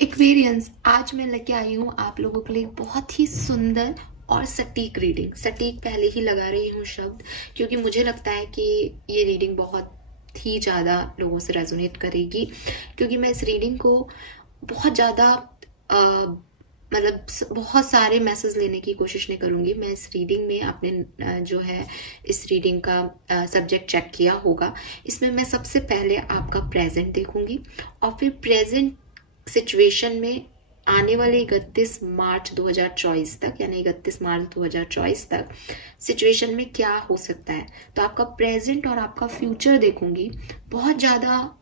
Aquarians, आज मैं लेके आई हूँ आप लोगों के लिए बहुत ही सुंदर और सटीक रीडिंग। सटीक पहले ही लगा रही हूँ शब्द, क्योंकि मुझे लगता है कि ये रीडिंग बहुत ही ज़्यादा लोगों से रेजोनेट करेगी, क्योंकि मैं इस रीडिंग को बहुत ज़्यादा मतलब बहुत सारे मैसेज लेने की कोशिश नहीं करूंगी। मैं इस रीडिंग में आपने जो है इस रीडिंग का सब्जेक्ट चेक किया होगा। इसमें मैं सबसे पहले आपका प्रेजेंट देखूंगी और फिर प्रेजेंट सिचुएशन में आने वाले 31 मार्च 2024 तक, यानी 31 मार्च 2024 तक सिचुएशन में क्या हो सकता है। तो आपका प्रेजेंट और आपका फ्यूचर देखूंगी। बहुत ज़्यादा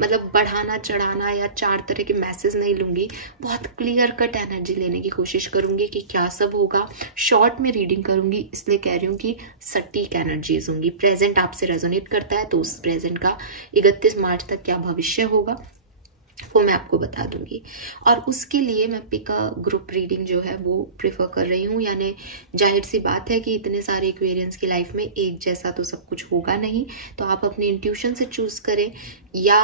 मतलब बढ़ाना चढ़ाना या चार तरह के मैसेज नहीं लूंगी, बहुत क्लियर कट एनर्जी लेने की कोशिश करूंगी कि क्या सब होगा। शॉर्ट में रीडिंग करूंगी, इसलिए कह रही हूँ कि सटीक एनर्जीज होंगी। प्रेजेंट आपसे रेजोनेट करता है तो उस प्रेजेंट का 31 मार्च तक क्या भविष्य होगा वो मैं आपको बता दूंगी। और उसके लिए मैं पिक अ ग्रुप रीडिंग जो है वो प्रेफर कर रही हूँ। यानी जाहिर सी बात है कि इतने सारे एक्वेरियंस की लाइफ में एक जैसा तो सब कुछ होगा नहीं, तो आप अपने इंट्यूशन से चूज करें, या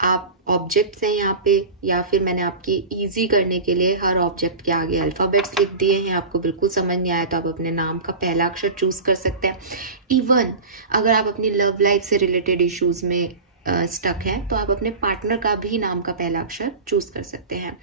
आप ऑब्जेक्ट्स हैं यहाँ पे, या फिर मैंने आपकी इजी करने के लिए हर ऑब्जेक्ट के आगे अल्फाबेट्स लिख दिए हैं। आपको बिल्कुल समझ नहीं आया तो आप अपने नाम का पहला अक्षर चूज कर सकते हैं। इवन अगर आप अपनी लव लाइफ से रिलेटेड इश्यूज में स्टक है तो आप अपने पार्टनर का भी नाम का पहला अक्षर चूज कर सकते हैं।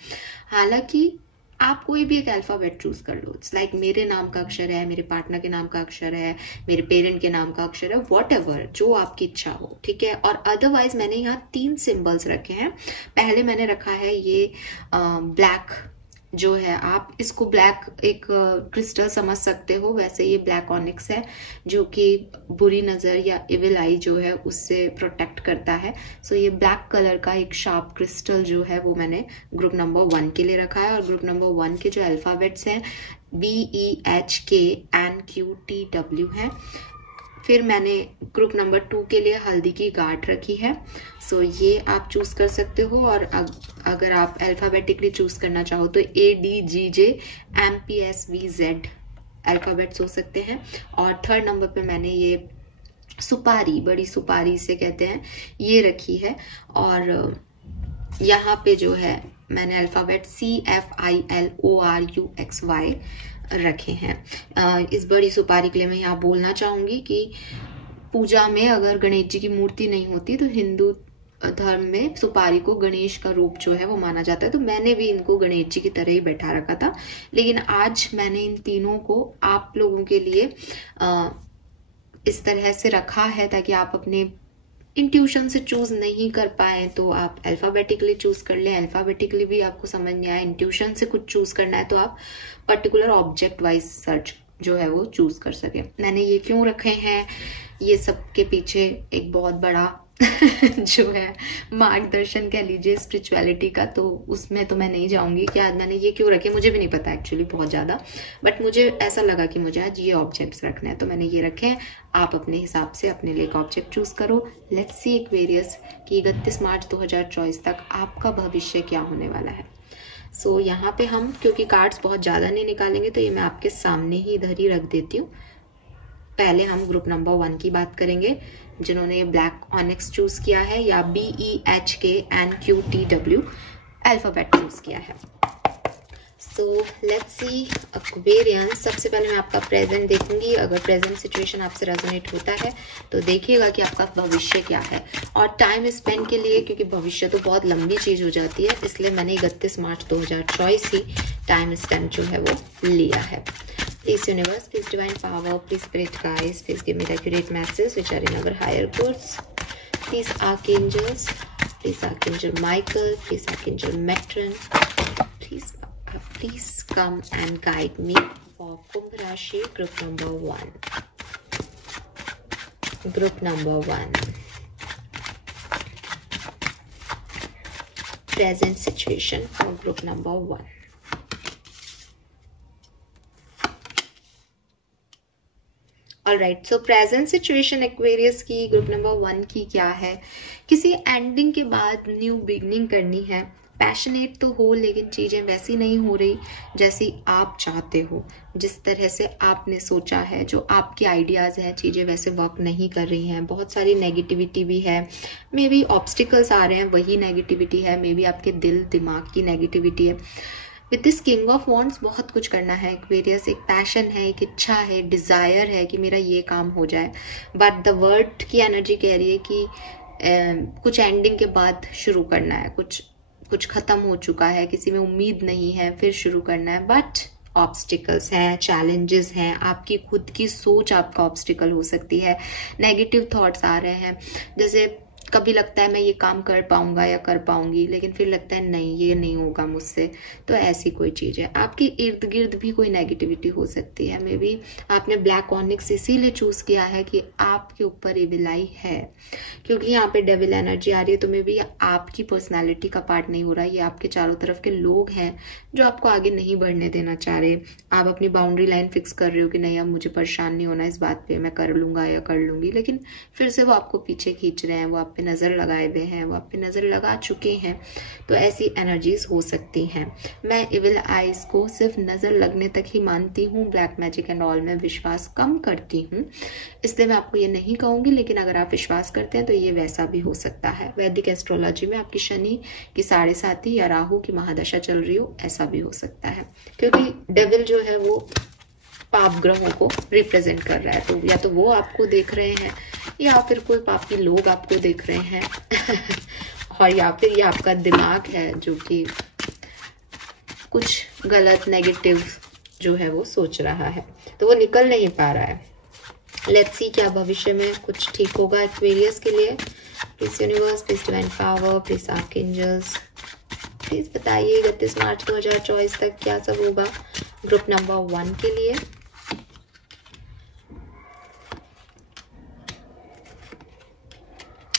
हालांकि आप कोई भी एक अल्फाबेट चूज कर लो। इट्स लाइक मेरे नाम का अक्षर है, मेरे पार्टनर के नाम का अक्षर है, मेरे पेरेंट के नाम का अक्षर है, व्हाटएवर जो आपकी इच्छा हो, ठीक है। और अदरवाइज मैंने यहाँ 3 सिंबल्स रखे हैं। पहले मैंने रखा है ये ब्लैक जो है, आप इसको ब्लैक एक क्रिस्टल समझ सकते हो, वैसे ये ब्लैक ऑनिक्स है जो कि बुरी नजर या इविल आई जो है उससे प्रोटेक्ट करता है। सो ये ब्लैक कलर का एक शार्प क्रिस्टल जो है वो मैंने ग्रुप नंबर 1 के लिए रखा है। और ग्रुप नंबर 1 के जो अल्फाबेट्स हैं BEHKNQTW है। फिर मैंने ग्रुप नंबर 2 के लिए हल्दी की गांठ रखी है। सो ये आप चूज कर सकते हो। और अगर आप अल्फाबेटिकली चूज करना चाहो तो ADGJMPSVZ अल्फाबेट्स हो सकते हैं। और थर्ड नंबर पे मैंने ये सुपारी, बड़ी सुपारी इसे कहते हैं, ये रखी है। और यहाँ पे जो है मैंने अल्फाबेट CFILORUXY रखे हैं। इस बड़ी सुपारी के लिए मैं यहाँ बोलना चाहूंगी कि पूजा में अगर गणेश जी की मूर्ति नहीं होती तो हिंदू धर्म में सुपारी को गणेश का रूप जो है वो माना जाता है। तो मैंने भी इनको गणेश जी की तरह ही बैठा रखा था, लेकिन आज मैंने इन तीनों को आप लोगों के लिए इस तरह से रखा है ताकि आप अपने इंट्यूशन से चूज नहीं कर पाए तो आप अल्फाबेटिकली चूज कर लें। अल्फाबेटिकली भी आपको समझ नहीं आया, इंट्यूशन से कुछ चूज करना है तो आप पर्टिकुलर ऑब्जेक्ट वाइज सर्च जो है वो चूज कर सके। मैंने ये क्यों रखे हैं, ये सब के पीछे एक बहुत बड़ा जो है मार्गदर्शन कह लीजिए स्पिरिचुअलिटी का, तो उसमें तो मैं नहीं जाऊंगी कि आज मैंने ये क्यों रखे, मुझे भी नहीं पता एक्चुअली बहुत ज्यादा, बट मुझे ऐसा लगा कि मुझे आज ये ऑब्जेक्ट्स रखने हैं तो मैंने ये रखे हैं। आप अपने हिसाब से अपने लिए एक ऑब्जेक्ट चूज करो। लेट्स सी एक्वेरियस कि 31 मार्च 2024 तक आपका भविष्य क्या होने वाला है। सो यहाँ पे हम क्योंकि कार्ड्स बहुत ज्यादा नहीं निकालेंगे तो ये मैं आपके सामने ही इधर ही रख देती हूँ। पहले हम ग्रुप नंबर 1 की बात करेंगे जिन्होंने ब्लैक ऑनिक्स चूज किया है या BEHKNQTW अल्फाबेट चूज किया है। So let's see Aquarians. सबसे पहले मैं आपका प्रेजेंट देखूंगी। अगर प्रेजेंट सिचुएशन आपसे रेजोनेट होता है तो देखिएगा कि आपका भविष्य क्या है। और टाइम स्पेंड के लिए, क्योंकि भविष्य तो बहुत लंबी चीज हो जाती है, इसलिए मैंने 31 मार्च 2024 ही टाइम स्पेंड जो है वो लिया है। Please universe, please divine power, please spirit guides, please give me the accurate messages which are in our higher codes. Please archangels, please Archangel Michael, please Archangel Metron, please come and guide me for Kumbh Rashi group number 1. Group number 1. Present situation for group number 1. Alright, so present situation Aquarius की group number 1 की क्या है। किसी ending के बाद new beginning करनी है, passionate तो हो लेकिन चीज़ें वैसी नहीं हो रही जैसी आप चाहते हो, जिस तरह से आपने सोचा है, जो आपके आइडियाज़ हैं, चीज़ें वैसे वर्क नहीं कर रही हैं। बहुत सारी नेगेटिविटी भी है, मे बी ऑब्स्टिकल्स आ रहे हैं, वही नेगेटिविटी है, मे बी आपके दिल दिमाग की नेगेटिविटी है। With this king of wands बहुत कुछ करना है एक्वेरियस, एक पैशन है, एक इच्छा है, डिज़ायर है कि मेरा ये काम हो जाए, बट द वर्ड की एनर्जी कह रही है कि कुछ एंडिंग के बाद शुरू करना है, कुछ खत्म हो चुका है, किसी में उम्मीद नहीं है, फिर शुरू करना है। बट ऑब्स्टिकल्स हैं, चैलेंजेस हैं, आपकी खुद की सोच आपका ऑब्स्टिकल हो सकती है, नेगेटिव थॉट्स आ रहे हैं। जैसे कभी लगता है मैं ये काम कर पाऊंगा या कर पाऊंगी, लेकिन फिर लगता है नहीं ये नहीं होगा मुझसे। तो ऐसी कोई चीज़ है, आपके इर्द गिर्द भी कोई नेगेटिविटी हो सकती है। मे बी आपने ब्लैक ऑनिक्स इसीलिए चूज किया है कि आपके ऊपर इविलाई है, क्योंकि यहाँ पे डेविल एनर्जी आ रही है। तो मे बी आपकी पर्सनैलिटी का पार्ट नहीं हो रहा, ये आपके चारों तरफ के लोग हैं जो आपको आगे नहीं बढ़ने देना चाह रहे। आप अपनी बाउंड्री लाइन फिक्स कर रहे हो कि नहीं अब मुझे परेशान नहीं होना इस बात पे, मैं कर लूंगा या कर लूंगी, लेकिन फिर से वो आपको पीछे खींच रहे हैं, वो आप पे नजर लगाए हुए हैं, वो आप पे नजर लगा चुके हैं। तो ऐसी एनर्जीज हो सकती हैं। मैं इविल आइज को सिर्फ नजर लगने तक ही मानती हूँ, ब्लैक मैजिक एंड ऑल में विश्वास कम करती हूँ, इसलिए मैं आपको ये नहीं कहूंगी। लेकिन अगर आप विश्वास करते हैं तो ये वैसा भी हो सकता है। वैदिक एस्ट्रोलॉजी में आपकी शनि की 7.5 या राहु की महादशा चल रही हो, ऐसा भी हो सकता है, क्योंकि डेविल जो है वो पाप ग्रहों को रिप्रेजेंट कर रहा है। तो या तो वो आपको देख रहे हैं या फिर कोई पापी लोग आपको देख रहे हैं और या फिर ये आपका दिमाग है जो कि कुछ गलत नेगेटिव जो है वो सोच रहा है, तो वो निकल नहीं पा रहा है। लेट्स सी क्या भविष्य में कुछ ठीक होगा एक्वेरियस के लिए। Please universe, please divine power, please archangels, please बताइए 31 मार्च 2024 तक क्या सब होगा ग्रुप नंबर 1 के लिए।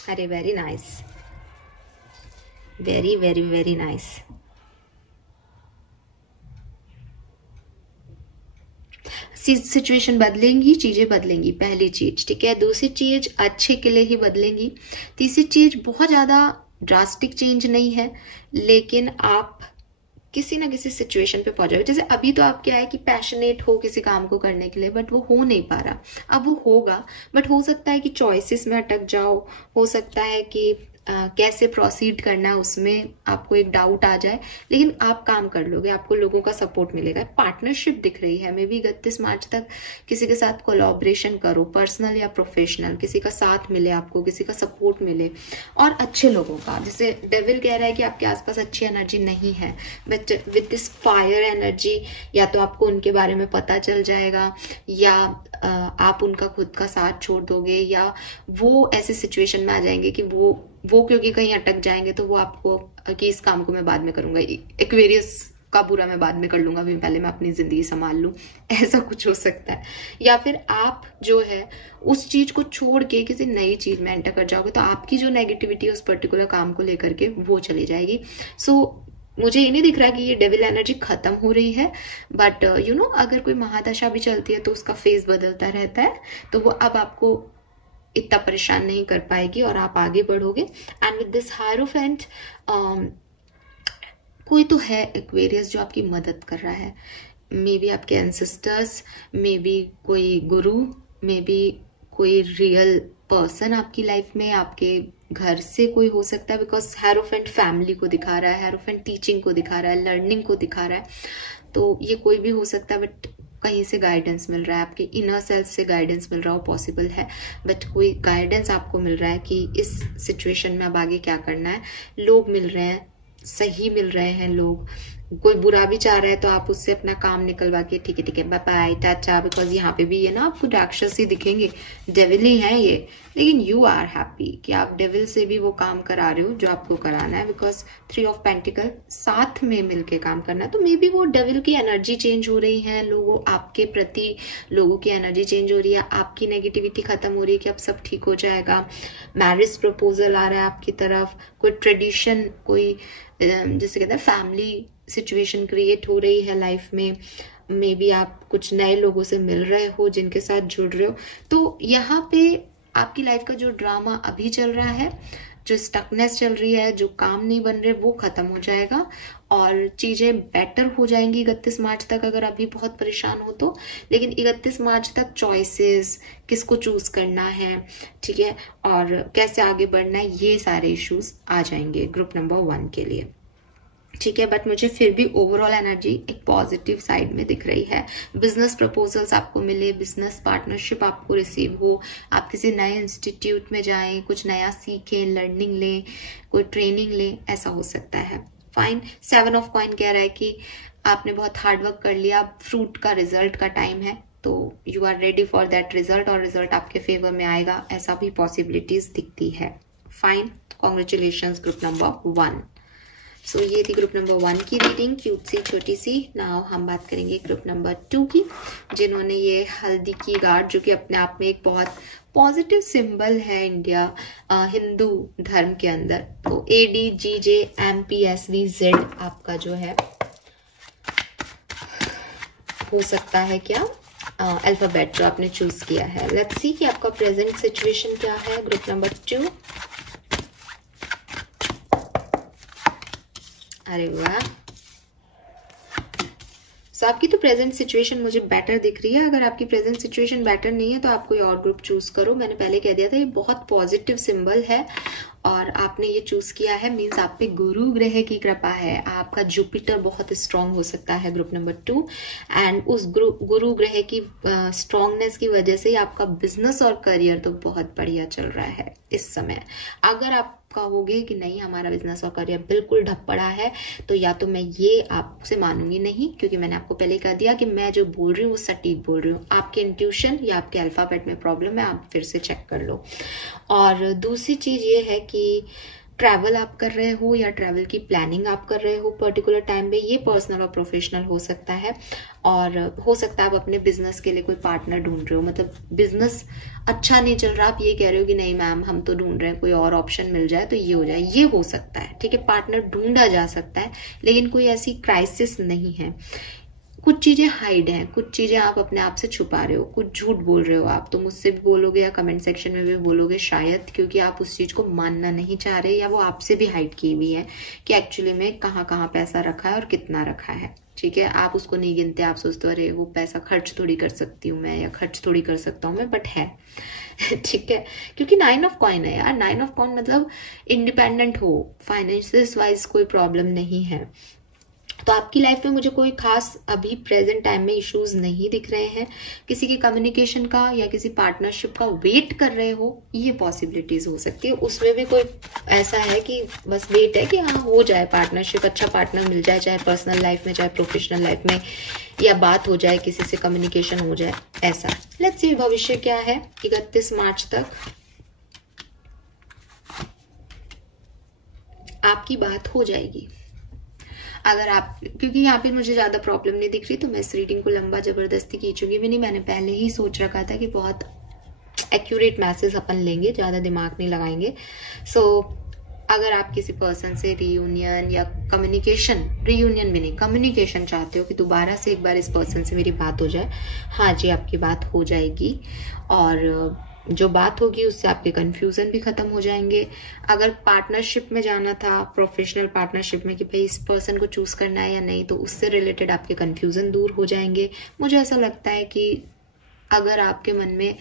अरे very nice, very very very nice. Situation बदलेंगी, चीजें बदलेंगी, पहली चीज, ठीक है। दूसरी चीज अच्छे के लिए ही बदलेंगी। तीसरी चीज बहुत ज्यादा ड्रास्टिक चेंज नहीं है, लेकिन आप किसी ना किसी सिचुएशन पे पहुंच जाओगे। जैसे अभी तो आप क्या है कि पैशनेट हो किसी काम को करने के लिए, बट वो हो नहीं पा रहा। अब वो होगा, बट हो सकता है कि चॉइसेस में अटक जाओ, हो सकता है कि कैसे प्रोसीड करना है उसमें आपको एक डाउट आ जाए, लेकिन आप काम कर लोगे, आपको लोगों का सपोर्ट मिलेगा। पार्टनरशिप दिख रही है, मे बी 31 मार्च तक किसी के साथ कोलैबोरेशन करो, पर्सनल या प्रोफेशनल, किसी का साथ मिले आपको, किसी का सपोर्ट मिले, और अच्छे लोगों का। जैसे डेविल कह रहा है कि आपके आसपास अच्छी एनर्जी नहीं है, but with this fire energy या तो आपको उनके बारे में पता चल जाएगा, या आप उनका खुद का साथ छोड़ दोगे, या वो ऐसी सिचुएशन में आ जाएंगे कि वो क्योंकि कहीं अटक जाएंगे तो वो आपको कि इस काम को मैं बाद में करूंगा, एक्वेरियस का बुरा मैं बाद में कर लूंगा, पहले मैं अपनी जिंदगी संभाल लूं, ऐसा कुछ हो सकता है। या फिर आप जो है उस चीज को छोड़ के किसी नई चीज में एंटर कर जाओगे, तो आपकी जो नेगेटिविटी है उस पर्टिकुलर काम को लेकर के वो चली जाएगी। सो मुझे ये नहीं दिख रहा कि ये डेविल एनर्जी खत्म हो रही है, बट यू नो अगर कोई महादशा भी चलती है तो उसका फेज बदलता रहता है, तो वो अब आपको इतना परेशान नहीं कर पाएगी और आप आगे बढ़ोगे। एंड विद दिस हायरोफेंट कोई तो है एक्वेरियस जो आपकी मदद कर रहा है, मे बी आपके एंसेस्टर्स, मे बी कोई गुरु, मे बी कोई रियल पर्सन आपकी लाइफ में, आपके घर से कोई हो सकता है, बिकॉज हेरोफेंट फैमिली को दिखा रहा है, हेरोफेंट टीचिंग को दिखा रहा है, लर्निंग को दिखा रहा है। तो ये कोई भी हो सकता है, बट कहीं से गाइडेंस मिल रहा है, आपके इनर सेल्फ से गाइडेंस मिल रहा हो, पॉसिबल है, बट कोई गाइडेंस आपको मिल रहा है कि इस सिचुएशन में अब आगे क्या करना है। लोग मिल रहे हैं, सही मिल रहे हैं लोग, कोई बुरा भी चाह रहा है तो आप उससे अपना काम निकलवा के ठीक है बाय बाय टाटा, बिकॉज यहाँ पे भी ये ना आपको राक्षस ही दिखेंगे, डेविल ही है ये, लेकिन यू आर हैप्पी कि आप डेविल से भी वो काम करा रहे हो जो आपको कराना है, बिकॉज 3 ऑफ पेंटिकल साथ में मिलके काम करना है। तो मे बी वो डेविल की एनर्जी चेंज हो रही है, लोगों आपके प्रति लोगों की एनर्जी चेंज हो रही है, आपकी नेगेटिविटी खत्म हो रही है कि अब सब ठीक हो जाएगा। मैरिज प्रपोजल आ रहा है आपकी तरफ, कोई ट्रेडिशन, कोई जैसे कहते हैं फैमिली सिचुएशन क्रिएट हो रही है लाइफ में, मे बी आप कुछ नए लोगों से मिल रहे हो, जिनके साथ जुड़ रहे हो। तो यहाँ पे आपकी लाइफ का जो ड्रामा अभी चल रहा है, जो स्टकनेस चल रही है, जो काम नहीं बन रहे, वो खत्म हो जाएगा और चीजें बेटर हो जाएंगी 31 मार्च तक, अगर अभी बहुत परेशान हो तो। लेकिन 31 मार्च तक चॉइसेस, किसको चूज करना है, ठीक है, और कैसे आगे बढ़ना है, ये सारे इश्यूज आ जाएंगे ग्रुप नंबर 1 के लिए, ठीक है। बट मुझे फिर भी ओवरऑल एनर्जी एक पॉजिटिव साइड में दिख रही है। बिजनेस प्रपोजल्स आपको मिले, बिजनेस पार्टनरशिप आपको रिसीव हो, आप किसी नए इंस्टीट्यूट में जाएं, कुछ नया सीखें, लर्निंग लें, कोई ट्रेनिंग लें, ऐसा हो सकता है। फाइन। 7 ऑफ कॉइन कह रहा है कि आपने बहुत हार्डवर्क कर लिया, फ्रूट का रिजल्ट का टाइम है, तो you are ready for that result और रिजल्ट आपके फेवर में आएगा, ऐसा भी पॉसिबिलिटीज दिखती है। Fine, congratulations group number 1। So ये थी ग्रुप नंबर 1 की रीडिंग, क्यूट सी छोटी सी। नाउ हम बात करेंगे ग्रुप नंबर 2 की, जिन्होंने ये हल्दी की गांठ, जो कि अपने आप में एक बहुत पॉजिटिव सिंबल है इंडिया हिंदू धर्म के अंदर। तो ADGJMPSVZ आपका जो है हो सकता है क्या अल्फाबेट जो आपने चूज किया है। लेट्स सी कि आपका प्रेजेंट सिचुएशन क्या है ग्रुप नंबर 2। अरे वाह, सो आपकी तो प्रेजेंट सिचुएशन मुझे बेटर दिख रही है। अगर आपकी प्रेजेंट सिचुएशन बेटर नहीं है तो आप कोई और ग्रुप चूज करो। मैंने पहले कह दिया था ये बहुत पॉजिटिव सिंबल है और आपने ये चूज किया है, मींस आप पे गुरु ग्रह की कृपा है, आपका जुपिटर बहुत स्ट्रांग हो सकता है ग्रुप नंबर 2। एंड उस गुरु ग्रह की स्ट्रांगनेस की वजह से आपका बिजनेस और करियर तो बहुत बढ़िया चल रहा है इस समय। अगर आप कहोगे कि नहीं हमारा बिजनेस और करियर बिल्कुल ढप पड़ा है, तो या तो मैं ये आपसे मानूंगी नहीं, क्योंकि मैंने आपको पहले कह दिया कि मैं जो बोल रही हूँ वो सटीक बोल रही हूँ। आपके इंट्यूशन या आपके अल्फाबेट में प्रॉब्लम है, आप फिर से चेक कर लो। और दूसरी चीज ये है कि ट्रैवल आप कर रहे हो या ट्रैवल की प्लानिंग आप कर रहे हो पर्टिकुलर टाइम में, ये पर्सनल और प्रोफेशनल हो सकता है। और हो सकता है आप अपने बिजनेस के लिए कोई पार्टनर ढूंढ रहे हो, मतलब बिजनेस अच्छा नहीं चल रहा, आप ये कह रहे हो कि नहीं मैम हम तो ढूंढ रहे हैं, कोई और ऑप्शन मिल जाए तो ये हो जाए, ये हो सकता है, ठीक है। पार्टनर ढूंढा जा सकता है, लेकिन कोई ऐसी क्राइसिस नहीं है। कुछ चीजें हाइड हैं, कुछ चीजें आप अपने आप से छुपा रहे हो, कुछ झूठ बोल रहे हो आप, तो मुझसे भी बोलोगे या कमेंट सेक्शन में भी बोलोगे शायद, क्योंकि आप उस चीज को मानना नहीं चाह रहे, या वो आपसे भी हाइड की हुई है कि एक्चुअली में कहाँ कहाँ पैसा रखा है और कितना रखा है, ठीक है। आप उसको नहीं गिनते, आप सोचते हो अरे वो पैसा खर्च थोड़ी कर सकती हूँ मैं, या खर्च थोड़ी कर सकता हूँ मैं, बट है ठीक है, क्योंकि 9 ऑफ कॉइन है यार। 9 ऑफ कॉइन मतलब इंडिपेंडेंट हो, फाइनेंशियस वाइज कोई प्रॉब्लम नहीं है। तो आपकी लाइफ में मुझे कोई खास अभी प्रेजेंट टाइम में इश्यूज नहीं दिख रहे हैं। किसी की कम्युनिकेशन का या किसी पार्टनरशिप का वेट कर रहे हो, ये पॉसिबिलिटीज हो सकती है। उसमें भी कोई ऐसा है कि बस वेट है कि हाँ हो जाए पार्टनरशिप, अच्छा पार्टनर मिल जाए, चाहे पर्सनल लाइफ में चाहे प्रोफेशनल लाइफ में, या बात हो जाए, किसी से कम्युनिकेशन हो जाए, ऐसा। लेट्स सी भविष्य क्या है 31 मार्च तक आपकी बात हो जाएगी। अगर आप, क्योंकि यहाँ पे मुझे ज्यादा प्रॉब्लम नहीं दिख रही, तो मैं इस रीडिंग को लंबा जबरदस्ती खींचूंगी भी नहीं। मैंने पहले ही सोच रखा था कि बहुत एक्यूरेट मैसेज अपन लेंगे, ज्यादा दिमाग नहीं लगाएंगे। सो अगर आप किसी पर्सन से रियूनियन या कम्युनिकेशन, रियूनियन भी नहीं कम्युनिकेशन चाहते हो कि दोबारा से एक बार इस पर्सन से मेरी बात हो जाए, हाँ जी आपकी बात हो जाएगी। और जो बात होगी उससे आपके कंफ्यूजन भी खत्म हो जाएंगे। अगर पार्टनरशिप में जाना था, प्रोफेशनल पार्टनरशिप में कि भाई इस पर्सन को चूज करना है या नहीं, तो उससे रिलेटेड आपके कंफ्यूजन दूर हो जाएंगे। मुझे ऐसा लगता है कि अगर आपके मन में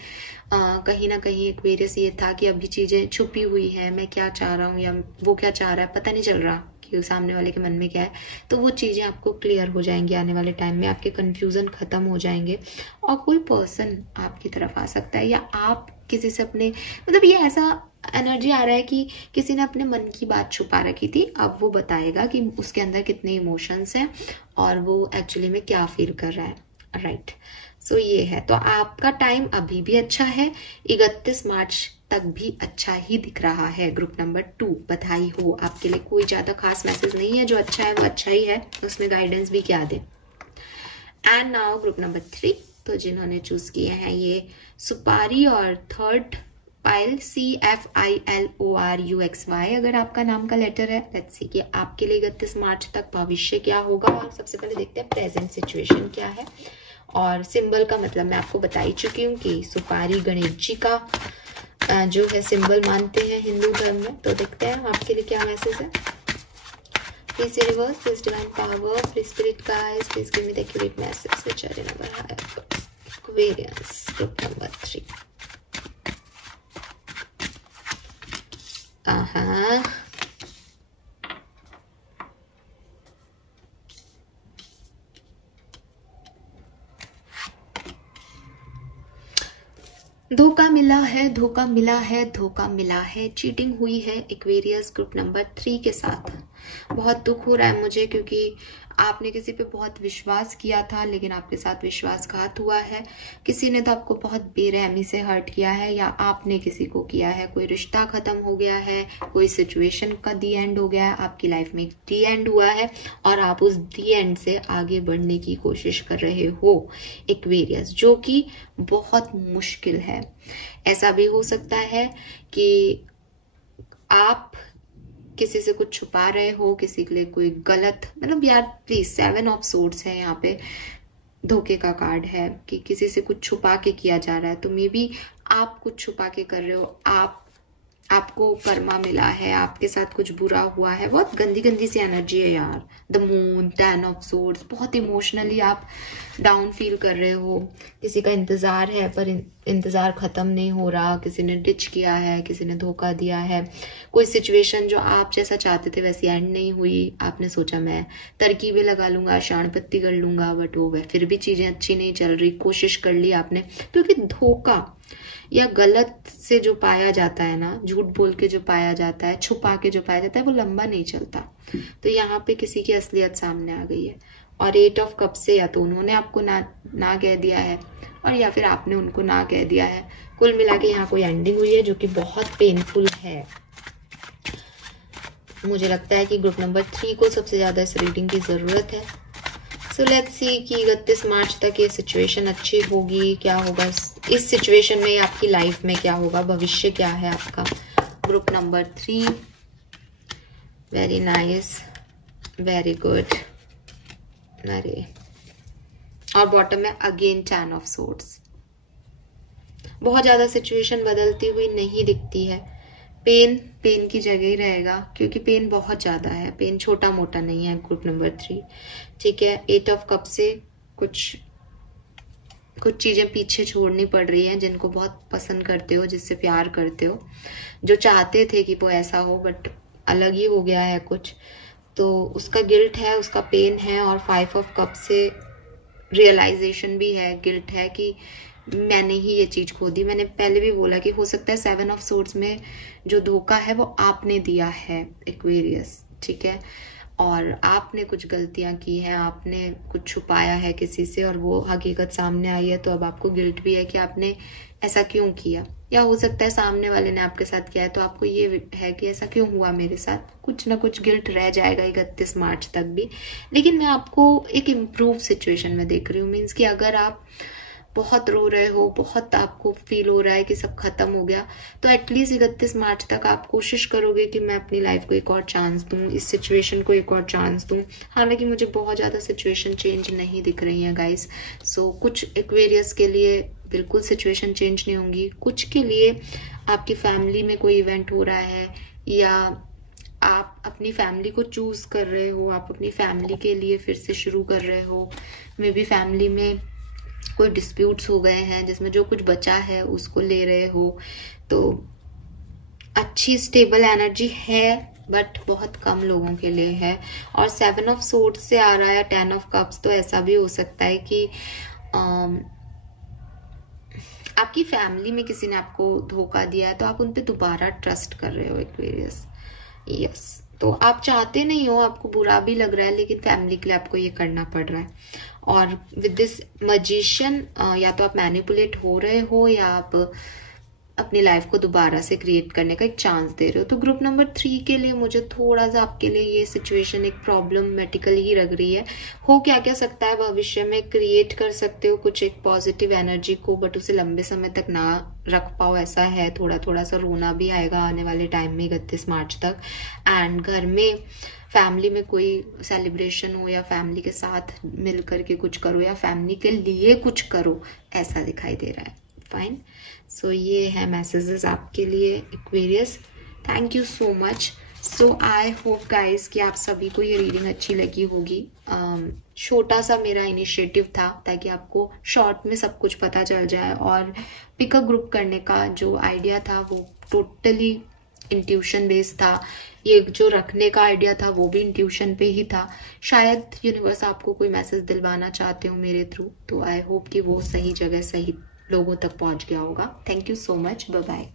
कहीं ना कहीं एक वेरियस ये था कि अभी चीजें छुपी हुई है, मैं क्या चाह रहा हूँ या वो क्या चाह रहा है, पता नहीं चल रहा कि सामने वाले के मन में क्या है, तो वो चीजें आपको क्लियर हो जाएंगी आने वाले टाइम में। आपके कंफ्यूजन खत्म हो जाएंगे और कोई पर्सन आपकी तरफ आ सकता है, या आप किसी से अपने, मतलब ये ऐसा एनर्जी आ रहा है कि किसी ने अपने मन की बात छुपा रखी थी, अब वो बताएगा कि उसके अंदर कितने इमोशंस हैं और वो एक्चुअली में क्या फील कर रहा है, राइट। सो ये है, तो आपका टाइम अभी भी अच्छा है, 31 मार्च तक भी अच्छा ही दिख रहा है। ग्रुप नंबर 2 बधाई हो, आपके लिए कोई ज्यादा खास मैसेज नहीं है, जो अच्छा है वो अच्छा ही है, उसमें गाइडेंस भी क्या दे। एंड नाउ ग्रुप नंबर 3, तो जिन्होंने चूज किए हैं ये सुपारी और थर्ड पाइल CFILORUXY अगर आपका नाम का लेटर है। लेट्स सी कि आपके लिए 31 मार्च तक भविष्य क्या होगा। और सबसे पहले देखते हैं प्रेजेंट सिचुएशन क्या है। और सिंबल का मतलब मैं आपको बता ही चुकी हूँ कि सुपारी गणेश जी का जो है सिंबल मानते हैं हिंदू धर्म में। तो देखते हैं आपके लिए क्या मैसेज है। Please universe, please divine power, please spirit guides, please give me the accurate message which are in our higher Aquarians group number 3। धोखा मिला है, धोखा मिला है, धोखा मिला है, चीटिंग हुई है एक्वेरियस ग्रुप नंबर 3 के साथ। बहुत दुख हो रहा है मुझे, क्योंकि आपने किसी पे बहुत विश्वास किया था लेकिन आपके साथ विश्वासघात हुआ है। किसी ने तो आपको बहुत बेरहमी से हर्ट किया है, या आपने किसी को किया है। कोई रिश्ता खत्म हो गया है, कोई सिचुएशन का दी एंड हो गया है, आपकी लाइफ में एक दी एंड हुआ है और आप उस दी एंड से आगे बढ़ने की कोशिश कर रहे हो एक्वेरियस, जो कि बहुत मुश्किल है। ऐसा भी हो सकता है कि आप किसी से कुछ छुपा रहे हो, किसी के लिए कोई गलत, मतलब यार प्लीज 7 ऑफ सोर्ड्स है यहाँ पे, धोखे का कार्ड है कि किसी से कुछ छुपा के किया जा रहा है। तो मे बी आप कुछ छुपा के कर रहे हो, आपको कर्मा मिला है, आपके साथ कुछ बुरा हुआ है। बहुत गंदी गंदी सी एनर्जी है यार। द मून, 10 ऑफ सोर्ड्स, बहुत इमोशनली आप डाउन फील कर रहे हो। किसी का इंतजार है पर इंतजार खत्म नहीं हो रहा, किसी ने डिच किया है, किसी ने धोखा दिया है। कोई सिचुएशन जो आप जैसा चाहते थे वैसी एंड नहीं हुई। आपने सोचा मैं तरकीबें लगा लूंगा, शाणपत्ती कर लूंगा, बट वो फिर भी चीजें अच्छी नहीं चल रही। कोशिश कर ली आपने, क्योंकि धोखा या गलत से जो पाया जाता है ना, झूठ बोल के जो पाया जाता है, छुपा के जो पाया जाता है, वो लंबा नहीं चलता। तो यहाँ पे किसी की असलियत सामने आ गई है। और 8 ऑफ कप से या तो उन्होंने आपको ना कह दिया है और या फिर आपने उनको ना कह दिया है। कुल मिला के यहाँ कोई एंडिंग हुई है जो कि बहुत पेनफुल है। मुझे लगता है कि ग्रुप नंबर 3 को सबसे ज्यादा इस रीडिंग की जरूरत है। सो लेट्स सी कि 31 मार्च तक ये सिचुएशन अच्छी होगी, क्या होगा इस सिचुएशन में, आपकी लाइफ में क्या होगा, भविष्य क्या है आपका। Group number 3, very nice, very good, अरे। और बॉटम में अगेन 10 ऑफ सोर्ड्स। बहुत ज्यादा सिचुएशन बदलती हुई नहीं दिखती है। पेन की जगह ही रहेगा, क्योंकि पेन बहुत ज्यादा है। पेन छोटा मोटा नहीं है ग्रुप नंबर 3, ठीक है। 8 ऑफ कप से कुछ चीजें पीछे छोड़नी पड़ रही हैं, जिनको बहुत पसंद करते हो, जिससे प्यार करते हो, जो चाहते थे कि वो ऐसा हो बट अलग ही हो गया है कुछ, तो उसका गिल्ट है, उसका पेन है। और 5 ऑफ कप से रियलाइजेशन भी है, गिल्ट है कि मैंने ही ये चीज खो दी। मैंने पहले भी बोला कि हो सकता है 7 ऑफ सोर्ड्स में जो धोखा है वो आपने दिया है एक्वेरियस, ठीक है। और आपने कुछ गलतियां की हैं, आपने कुछ छुपाया है किसी से और वो हकीकत सामने आई है। तो अब आपको गिल्ट भी है कि आपने ऐसा क्यों किया, या हो सकता है सामने वाले ने आपके साथ किया है तो आपको ये है कि ऐसा क्यों हुआ मेरे साथ। कुछ ना कुछ गिल्ट रह जाएगा 31 मार्च तक भी। लेकिन मैं आपको एक इम्प्रूव सिचुएशन में देख रही हूँ। मीन्स कि अगर आप बहुत रो रहे हो, बहुत आपको फील हो रहा है कि सब खत्म हो गया, तो एटलीस्ट 31 मार्च तक आप कोशिश करोगे कि मैं अपनी लाइफ को एक और चांस दूं, इस सिचुएशन को एक और चांस दूं। हालांकि मुझे बहुत ज्यादा सिचुएशन चेंज नहीं दिख रही है गाइस। सो कुछ एक्वेरियस के लिए बिल्कुल सिचुएशन चेंज नहीं होंगी, कुछ के लिए आपकी फैमिली में कोई इवेंट हो रहा है, या आप अपनी फैमिली को चूज कर रहे हो, आप अपनी फैमिली के लिए फिर से शुरू कर रहे हो। मे बी फैमिली में कोई डिस्प्यूट्स हो गए हैं जिसमें जो कुछ बचा है उसको ले रहे हो। तो अच्छी स्टेबल एनर्जी है बट बहुत कम लोगों के लिए है। और 7 ऑफ सोर्ड्स से आ रहा है 10 ऑफ कप्स, तो ऐसा भी हो सकता है कि आपकी फैमिली में किसी ने आपको धोखा दिया है तो आप उन पे दोबारा ट्रस्ट कर रहे हो एक्वेरियस। यस, तो आप चाहते नहीं हो, आपको बुरा भी लग रहा है, लेकिन फैमिली के लिए आपको ये करना पड़ रहा है। और विद दिस मैजिशियन या तो आप मैनिपुलेट हो रहे हो या आप अपनी लाइफ को दोबारा से क्रिएट करने का एक चांस दे रहे हो। तो ग्रुप नंबर 3 के लिए मुझे थोड़ा सा आपके लिए ये सिचुएशन एक प्रॉब्लमेटिकल ही लग रही है। हो क्या क्या सकता है भविष्य में, क्रिएट कर सकते हो कुछ एक पॉजिटिव एनर्जी को, बट उसे लंबे समय तक ना रख पाओ, ऐसा है। थोड़ा थोड़ा सा रोना भी आएगा आने वाले टाइम में 31 मार्च तक। एंड घर में फैमिली में कोई सेलिब्रेशन हो या फैमिली के साथ मिल करके कुछ करो या फैमिली के लिए कुछ करो, ऐसा दिखाई दे रहा है। फाइन। सो ये है मैसेजेस आपके लिए Aquarius. Thank you so much. So I hope guys कि आप सभी को ये रीडिंग अच्छी लगी होगी। छोटा सा मेरा इनिशिएटिव था ताकि आपको शॉर्ट में सब कुछ पता चल जाए, और पिकअप ग्रुप करने का जो आइडिया था वो टोटली इंट्यूशन बेस्ड था। ये जो रखने का आइडिया था वो भी इंट्यूशन पे ही था। शायद यूनिवर्स आपको कोई मैसेज दिलवाना चाहते हो मेरे थ्रू, तो आई होप कि वो सही जगह सही लोगों तक पहुंच गया होगा। Thank you so much. Bye bye.